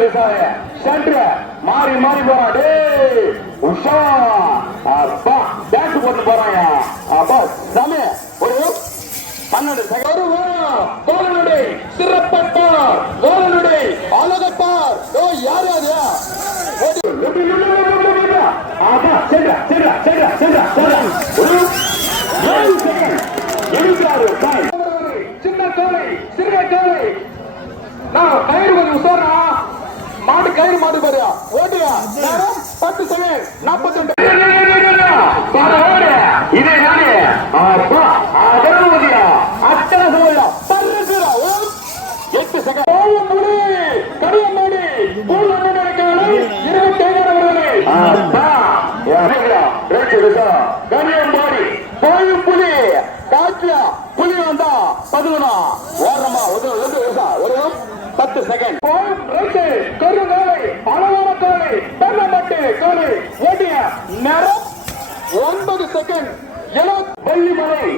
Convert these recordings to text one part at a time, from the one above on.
Right மாறி மாறி போறான். உஷா. அப்பா பேட் போட்டு போறாயா? அப்பா சாமி ஒரு பன்னெண்டு செகண்ட் கோலனுடைய சிறப்பட்டார் கோலனுடைய அழகப்பார். ஓ யார் யாரு ஆமா சென்றா சென்றா சென்றா சென்றா சென்றா ஒரு ஏழு செகண்ட் சின்ன கோலை சிறிய கோலை நான் கயிறு கொஞ்சம் உசாரா மாடு கயிறு மாடு பாரு நேரம் பத்து செகண்ட். நாற்பத்தி இதே நானே. அப்பா அதர்மதியா அத்தனை சமயம் பர்றதுடா எட்டு செகண்ட். போகும் முடி. கடியம் மாடி. பூல் ஒன்று நடக்காது இருபத்தி ஐந்தாயிரம் அப்பா கனியம்பாடி போயும் புலி. காட்டுல புலி வந்தா ஓரமா ஒரு பத்து செகண்ட் போயும் ரைட்டு கரு காலை அளவான காலை பெண்ணப்பட்டு காலை ஓட்டிய நேரம் ஒன்பது செகண்ட் எழுபத்தி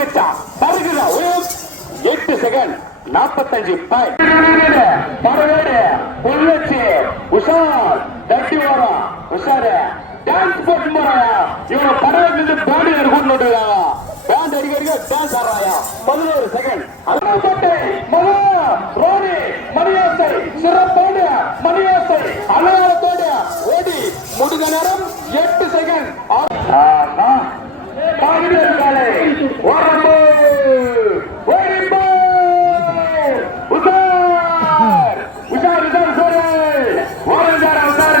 கலர் சிங்கிட்டா பருகுதா ஒரு எட்டு செகண்ட் நாற்பத்தஞ்சு பாயிண்ட் பரவேடு பொள்ளாச்சி உஷார் தட்டி வரும் உஷாரு. டான்ஸ் போட்டு போறாயா இவங்க படம் இருந்து பேண்ட் எடுக்கணும் பேண்ட் அடிக்க அடிக்க டான்ஸ் ஆடுறாயா பதினோரு செகண்ட் அருணாப்பட்டை மகா ரோனி மணியாசை சிறப்போடு மணியாசை அலங்காரத்தோடு ஓடி முடிந்த நேரம் எட்டு செகண்ட் ஆமா காங்கிரஸ் காலை ஓரம்போ ஓடிப்போ உஷார் உஷார் உஷார் உஷார் ஓரஞ்சார உஷார்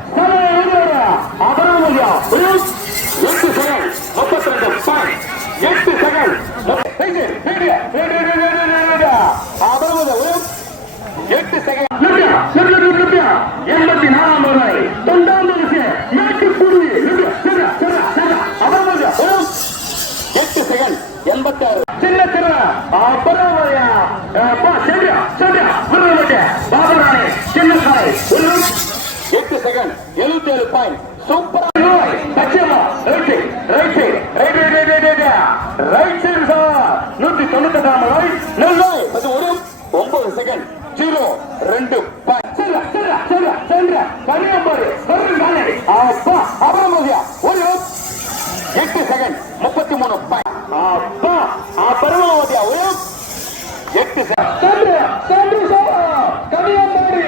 எட்டு செகண்ட் முப்பத்தி ரெண்டு பாயிண்ட் எட்டு செகண்ட் எட்டு செகண்ட் எண்பத்தி நாலாம் முறை தொண்டாம் வரிசை செகண்ட் எண்பத்தி ஆறு சின்ன சின்ன பரவாயில்லையா சரியா சரியா பாபராணி சின்ன எட்டு செகண்ட் எழுபத்தி ஏழு பாயிண்ட் சூப்பரா நோய் பச்சைமா right right right right right right right side sir நூத்தி தொண்ணூத்தி எட்டாம் ரைட் நெல்லை அது ஒரு ஒன்பது செகண்ட் ஜீரோ ரெண்டு எட்டு செகண்ட் முப்பத்தி மூணு அப்பா பரமாவதியா ஒரு எட்டு செகண்ட் கன்னியாகுமரி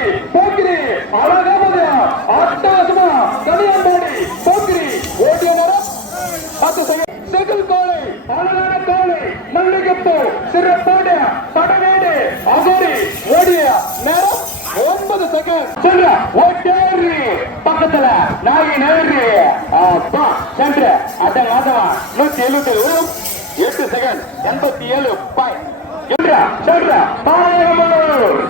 சிறப்பு சிறப்பாடு படவேடு. அகோரி ஓடிய நேரம் ஒன்பது செகண்ட் சொல்ல ஓட்டேறி பக்கத்துல நாய் நேரு. அப்பா சென்று. அட்டங்க ஆதவா நூத்தி எழுபத்தி ஏழு. எட்டு செகண்ட் எண்பத்தி ஏழு பாயிண்ட் சென்ற. சென்ற பாளையமலூர்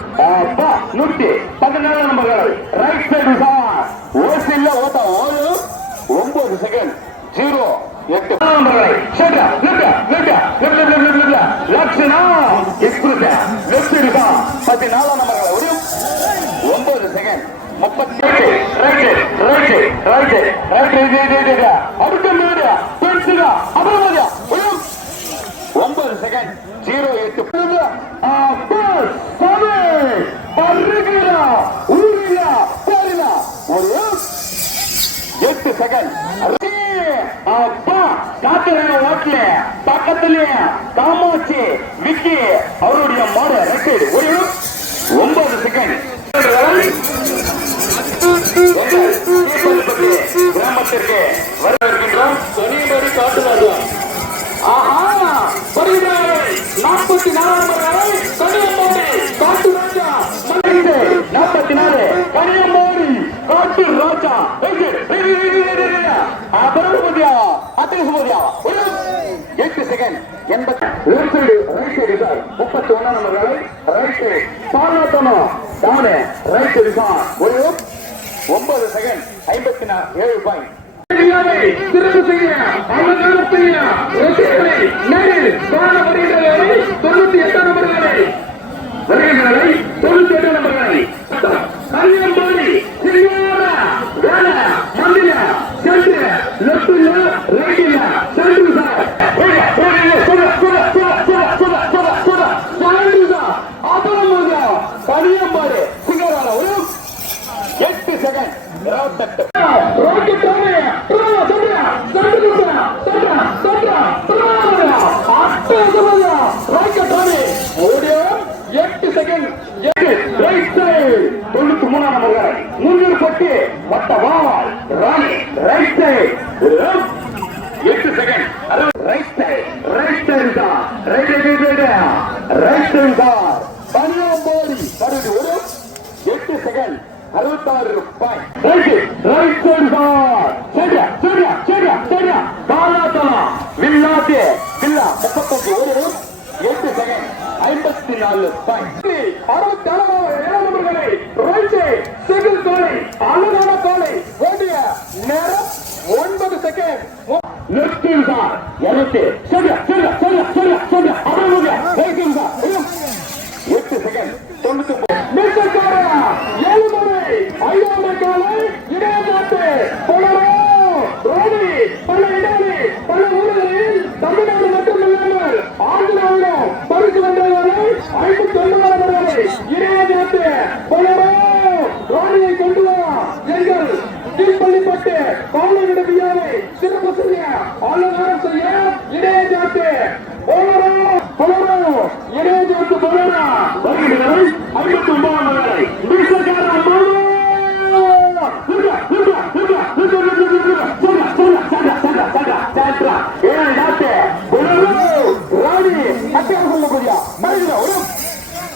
நூத்தி பதினாலு நம்பர்கள். ரைட் சைடு சார் ஓசில்ல ஓட்டம் ஒன்பது செகண்ட் ஜீரோ எட்டு நம்பர்களை சொல்றா லுட்டா லுட்டா லுட்டா லுட்டா லுட்டா லட்சணா எக்ஸ்பிரஸ் லெஃப்ட் சைடு பதினாலாம் ஒரு ஒன்பது செகண்ட் முப்பத்தி right right right right right right அடுத்த மீடியா பென்சிலா அப்புறம் ஒரு ஒன்பது செகண்ட் ஜீரோ எட்டு ஒரு எட்டு செகண்ட் அப்பா காத்திரங்க ஓட்டல. பக்கத்துலயே காமாட்சி விக்கி அவருடைய மாடு ரெக்கைடு ஒரு ஒன்பது செகண்ட் கிராமத்திற்கு வரவிருக்கின்றோம் சொனியபடி காட்டுவார்கள் ஆஹா வருகிறார்கள். நாற்பத்தி நாலாம் வரை எட்டு செகண்ட் எண்பத்தி left side right side sir முப்பத்தி ஒன்னாம் நம்பர்களை ரைட் சைடு பாலாத்தனம் தானே ரைட் சைடு சார் ஒரு ஒன்பது செகண்ட் ஐம்பத்தி நாலு ஏழு பாயிண்ட் சிறப்பு செய்ய நேரில் வருகின்றவர்களை தொண்ணூத்தி எட்டாம் நம்பர்களை வருகின்றவர்களை தொண்ணூத்தி எட்டாம் நம்பர்களை கன்னியாகுமரி சிறியோர வேல மந்திர சென்று லெப்டில் ரைட்டில் சென்று சார் சொல்ல சொல்ல சொல்ல சொல்ல சொல்ல சொல்ல சொல்ல சென்று சார் அப்புறம் கனியம்பாடு சிங்கரால ஒரு எட்டு செகண்ட் இருபத்தெட்டு ராக்கெட் ஆமே பிரமா சொல்றா சென்று சொல்றா சொல்றா சொல்றா பிரமா அட்டை சொல்றா ராக்கெட் ஆமே ஓடிய எட்டு செகண்ட் எட்டு ரைட் சைடு தொண்ணூத்தி மூணாம் நம்பர் முன்னூறு பட்டி வட்டவால் ராணி ரைட் சைடு எட்டு second right side right side தான் right right right right side தான் கனியம்பாடி கருது ஒரு எட்டு செகண்ட் அறுபத்தாறு பாயிண்ட் ரைட் ரைட் சைடு தான் சரியா சரியா சரியா சரியா. காலாத்தனம் வில்லாத்தி வில்லா முப்பத்தஞ்சு ஒரு எட்டு செகண்ட் ஐம்பத்தி நாலு பாயிண்ட் அறுபத்தி ஏழாம் நம்பர்களை ரைட் சைடு சிங்கிள் கோலை அழகான கோலை ஓடிய நேரம் ஒன்பது செகண்ட் லெஃப்டில் சார் சரியா சரியா சரியா சரியா சரியா அறுபது ரைட்டில் எட்டு செகண்ட் தொண்ணூத்தி ஒன்பது மிஸ்டர் ஏழுமலை ஐயாமை காலை இடையாட்டு புலரோ ரோடி பல இடங்களில் பல ஊர்களில் தமிழ்நாடு மட்டுமல்லாமல் ஆந்திராவிலும் பரிசு வென்றவர்களை ஐம்பத்தி ஒன்பதாம் இடையாட்டு புலரோ ரோடியை கொண்டு வா எங்கள் கீழ்பள்ளிப்பட்டு காவலர் வியாவை சிறப்பு செய்ய அலங்காரம் செய்ய இடையாட்டு ஜாத்து புலரோ. இடையாட்டு புலரா வருகிறது ஐம்பத்தி ஒன்பதாம் வேலை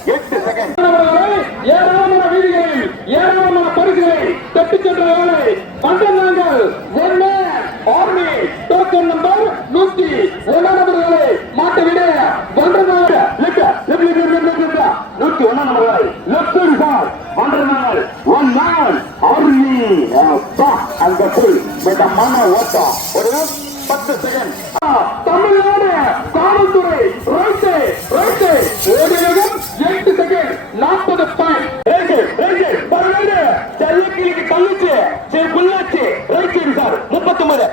எட்டு செகண்ட் ஏராளமான வீதிகளில் ஏராளமான பரிசுகளை தட்டிச் சென்ற வேலை மன ஓட்டம் ஒரு பத்து செகண்ட் தமிழ்நாடு காவல்துறை ரைட்டு ரைட்டு. ஒரு நிமிடம் எட்டு செகண்ட் நாற்பது பாயிண்ட் ரைட்டு ரைட்டு பரவாயில்ல சரியா தள்ளிச்சு. சரி புல்லாச்சு ரைட் சைடு சார் முப்பத்தி ஒன்பது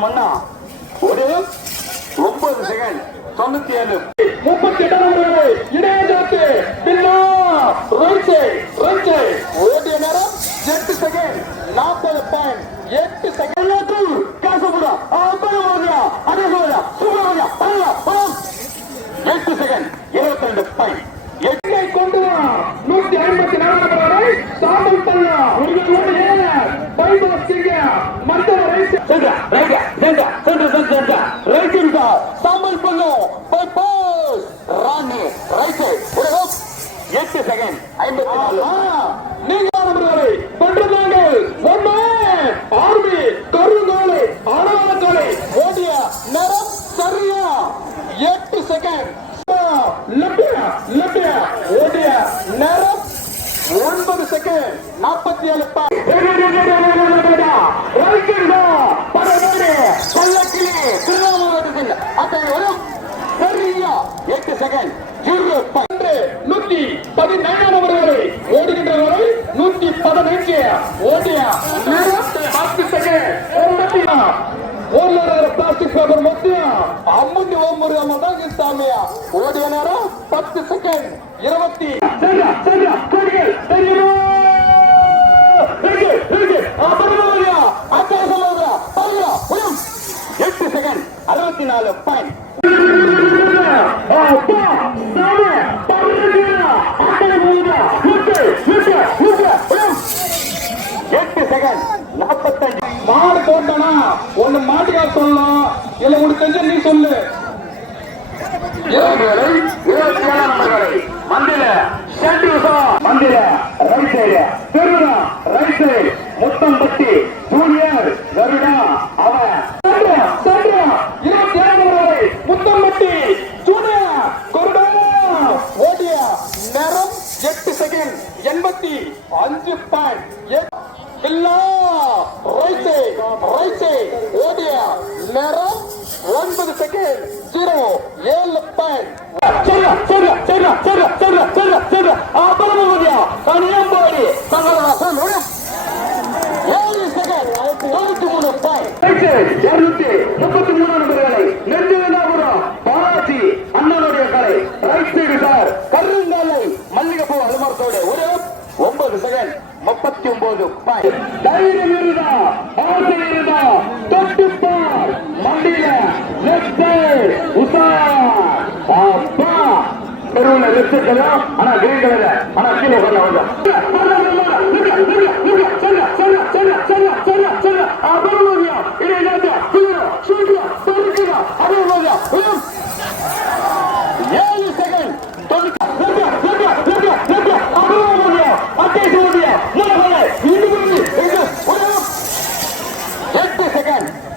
மன்னா? ஒரு ஒன்பது செகண்ட் தொண்ணூத்தி ஏழு முப்பத்தி எட்டு இடையாட்டு ஓடிய நேரம் எட்டு செகண்ட் நாற்பது பாயிண்ட் எட்டு செகண்ட் காசு கூட அப்படி ஓடுறா அதே சொல்றா தோத்தானா ஒண்ணு மாட்டுக்கா சொல்லலாம் இல்ல உனக்கு தெரிஞ்ச நீ சொல்லு. இருபது வேலை இருபத்தி ஏழாம் மந்திர மந்திர ரைட் சைடு திருவிழா Come here.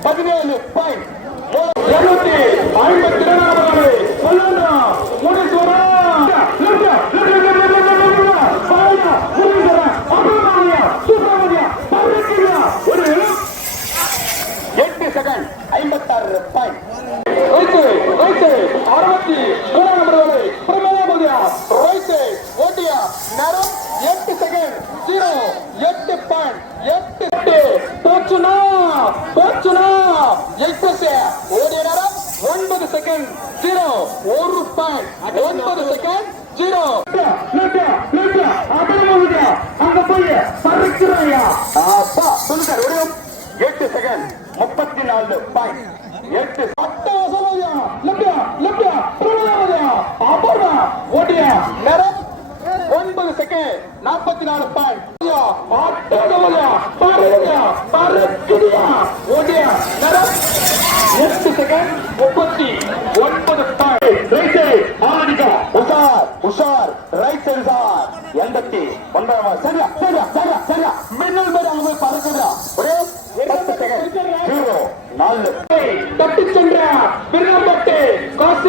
பதினேழு பாயிண்ட் ஐம்பத்தி இரண்டாம் நாலு பாயிண்ட் எட்டு. பட்ட வசதியா லெப்டியா லெப்டியா பிரபலமதியா அபர்ணா ஓடியா. நேரம். ஒன்பது செகண்ட் நாற்பத்தி நாலு பாயிண்ட் ஆட்டோதவதியா பரதியா பரதியா ஓடியா. நேரம். எட்டு செகண்ட் முப்பத்தி ஒன்பது பாயிண்ட் ரைட்டே ஆடிக்கா உஷார் உஷார். ரைட் சென்சார் எண்பத்தி ஒன்பதாம் சரியா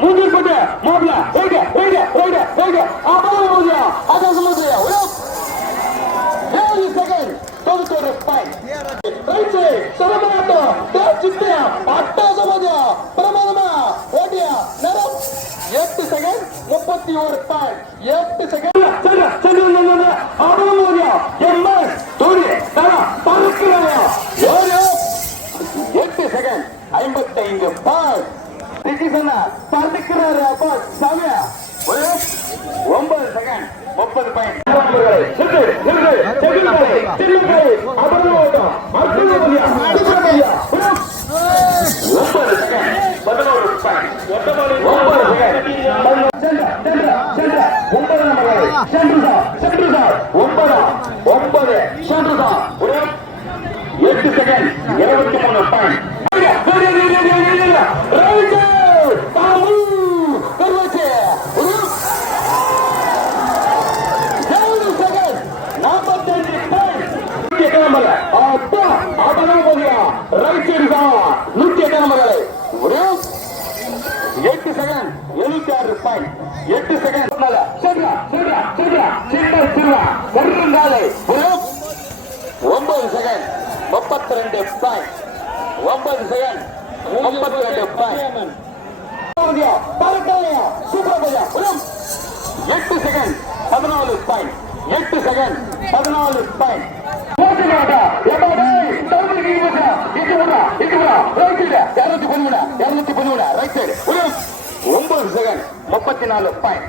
மூஞ்சில் போட்டு மாப்பிள்ள ஓய்க ஓய்க ஓய்க ஓய்க அப்பதான் ஓய்யா அதான் சமுதிரியா ஏழு செகண்ட் தொண்ணூத்தொரு பாயிண்ட் ரைட் சைட் சரபராட்டம் தேவ் சித்தியா அட்டா பிரமாதமா ஓடியா நேரம் எட்டு செகண்ட் முப்பத்தி ஒரு பாயிண்ட் எட்டு செகண்ட் செல்ல செல்ல செல்ல அவ்வளவு ஓடியா আবারও ஐம்பத்தி ரெண்டு எட்டு செகண்ட் பதினாலு பாயிண்ட் எட்டு செகண்ட் பதினாலு பாயிண்ட் ஒன்பது செகண்ட் முப்பத்தி நாலு பாயிண்ட்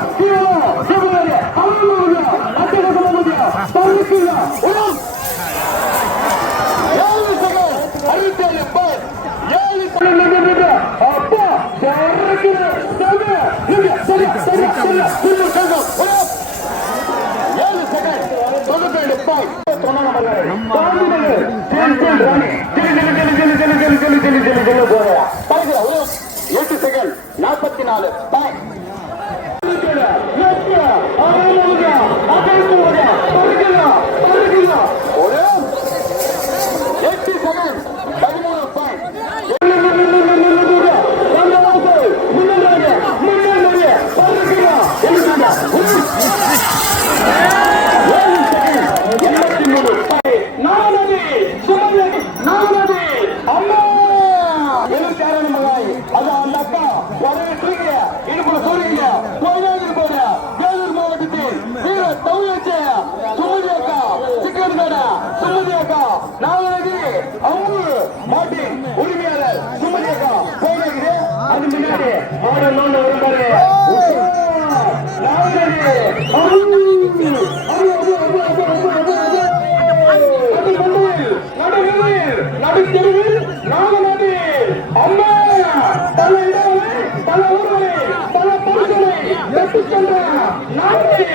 எட்டு செகண்ட் நாற்பத்தி நாலு ஒரே பல ஊர்களை பல பொருட்களை வெற்றி சென்ற நாடு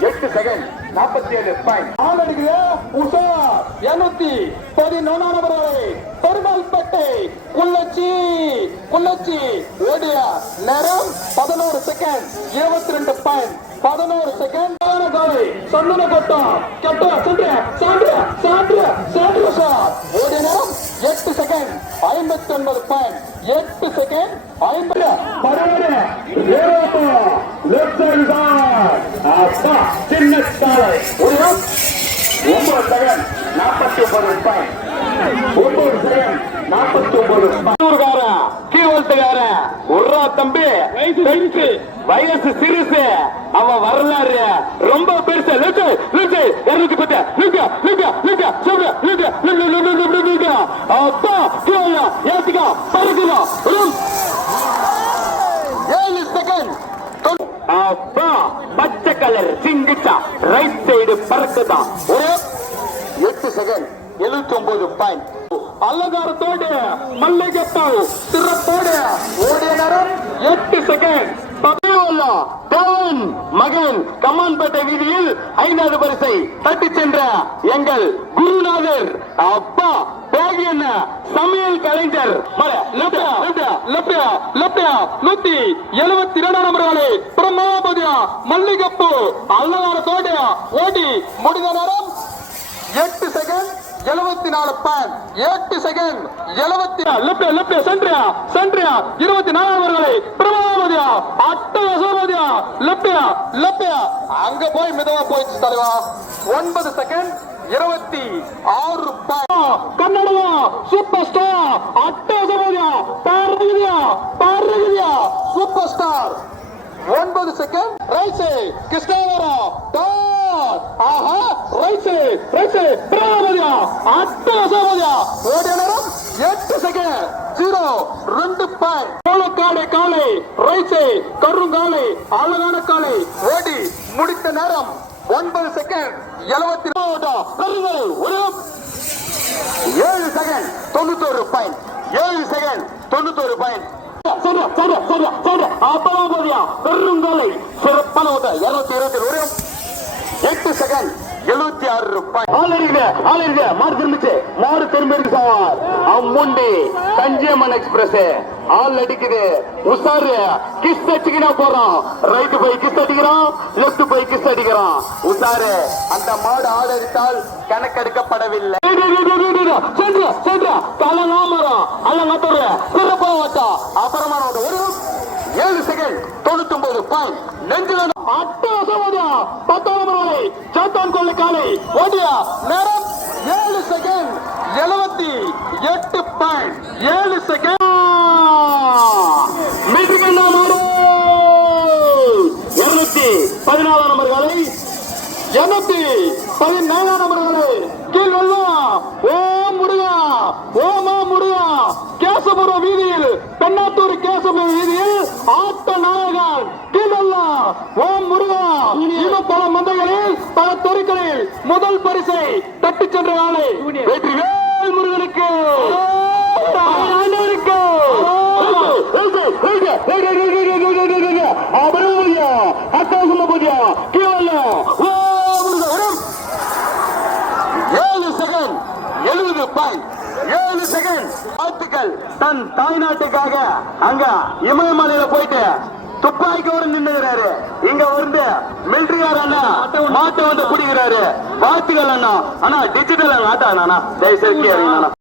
எட்டு செகண்ட் நாற்பத்தி ஏழு பாயிண்ட் ஆள் அடிக்குது உஷா இருநூத்தி பதினொன்னாம் நபர் வரை பெருமாள்பேட்டை குள்ளச்சி குள்ளச்சி ஓடியா நேரம் பதினோரு செகண்ட் இருபத்தி ரெண்டு பாயிண்ட் பதினோரு செகண்ட் காலை சந்தன கொட்டம் கெட்ட சாண்டியா சாண்டியா சாண்டியா சாண்டியா ஷாட் ஓடிய நேரம் எட்டு செகண்ட் ஐம்பத்தி ஒன்பது பாயிண்ட் எட்டு செகண்ட் ஐம்பது. சின்ன ஒரு ஒன்பது செகண்ட் நாற்பத்தி ஒன்பது பாயிண்ட் ஒன்பது செகண்ட் நாற்பத்தி ஒன்பது ஊர்கார கீழ்வல்ட்டுக்கார உர்ரா தம்பி வயசு சிறுசு. அவன் வரலாறு. ரொம்ப பெருசு. லுக்கு லுக்கு இருநூத்தி பத்து. Look look look look look look look அப்பா கீழே ஏத்திக்கோ பறக்குதோ ஏழு செகண்ட் அப்பா பச்சை கலர் சிங்கிச்சா ரைட் சைடு பறக்குதான் ஒரு எட்டு செகண்ட் எழுபத்தி ஒன்பது பாயிண்ட் அலங்காரத்தோடு மல்லிகைப்பூ சிறப்போடு ஓடிய நேரம் எட்டு செகண்ட் பபியோலா தேவன் மகன் கமான்பேட்டை வீதியில் ஐந்தாவது பரிசை தட்டி சென்ற எங்கள் குருநாதர். அப்பா பேகி என்ன சமையல் கலைஞர். லெப்டியா லெப்டியா நூத்தி எழுபத்தி இரண்டாம் நம்பர்களே பிரம்மாபதியா மல்லிகைப்பூ அலங்காரத்தோடு ஓடி முடிந்த நேரம் எட்டு செகண்ட் எழுபத்தி நாலு பேன் எட்டு செகண்ட் எழுபத்தி லெப்ட் லெப்ட் சென்ட்ரியா சென்ட்ரியா இருபத்தி நாலாவர்களை பிரபாவதியா அட்டவசோபதியா லெப்டியா லெப்டியா அங்க போய் மிதவா போயிடுச்சு தலைவா. ஒன்பது செகண்ட் இருபத்தி ஆறு கன்னடமா சூப்பர் ஸ்டார் அட்டவசோபதியா பார்வதியா பார்வதியா சூப்பர் ஸ்டார் ஒன்பது செகண்ட் ரைட் சைடு கிருஷ்ணாவரா டாட். ஆஹா ரைட் சைடு பிராமதியா அட்ட சோமதியா ஓடிய நேரம் எட்டு செகண்ட் ஜீரோ ரெண்டு பாயிண்ட் கோலக்காடை காலை ரைட் சைடு கருங்காலை அழகான காலை. ஓடி முடித்த நேரம் ஒன்பது செகண்ட் எழுபத்தி ஒரு ஏழு செகண்ட் தொண்ணூத்தோரு பாயிண்ட் ஏழு செகண்ட் தொண்ணூத்தோரு பாயிண்ட் சரியா சரியா சரியா சரியா அப்பதான் போதியா? பெருங்கலை சிறப்பான ஓட்ட இருநூத்தி இருபத்தி ஒரு எட்டு செகண்ட் எழுபத்தி ஆறு ரூபாய். ஆள் இருக்குது ஆள் மாடு திரும்பிச்சு. மாடு திரும்பி சவார் அம்முண்டி கஞ்சியம்மன் எக்ஸ்பிரஸ் ஆள் அடிக்குது. உசாரு கிஸ் அடிச்சுக்கினா போறோம். ரைட் போய் கிஸ் அடிக்கிறான் லெப்ட் போய் கிஸ் அடிக்கிறான் உசாரு அந்த மாடு ஆதரித்தால் கணக்கெடுக்கப்படவில்லை சென்று சென்றா தலை நாமரம் அல்ல நத்தோட சிறப்பா வச்சா அப்புறமா ஒரு ஏழு செகண்ட் தொண்ணூத்தி ஒன்பது பாயிண்ட் நெஞ்சு அட்ட சமதியா பத்தாம் சாத்தான் கொள்ளை காலை ஓடியா நேரம் ஏழு செகண்ட் எழுபத்தி எட்டு பாயிண்ட் ஏழு செகண்ட். மில்ட்ரிகண்ணா மாடு இருநூத்தி பதினாலாம் நம்பர் காலை இருநூத்தி சென்ற ஆளை வெற்றிவேல் முருகனுக்கு. ஆண்டவருக்கு. ஏழு செகண்ட் எழுபது பாயிண்ட் ஏழு செகண்ட் வாழ்த்துக்கள். தன் தாய்நாட்டுக்காக அங்க இமயமலையில போயிட்டு துப்பாக்கி ஒரு நின்னுகிறாரு. இங்க வந்து மிலிட்டரியார் அண்ணா மாட்டை வந்து குடிக்கிறாரு வாழ்த்துக்கள் அண்ணா. அண்ணா டிஜிட்டல் ஆட்டா அண்ணா தயவு செய்து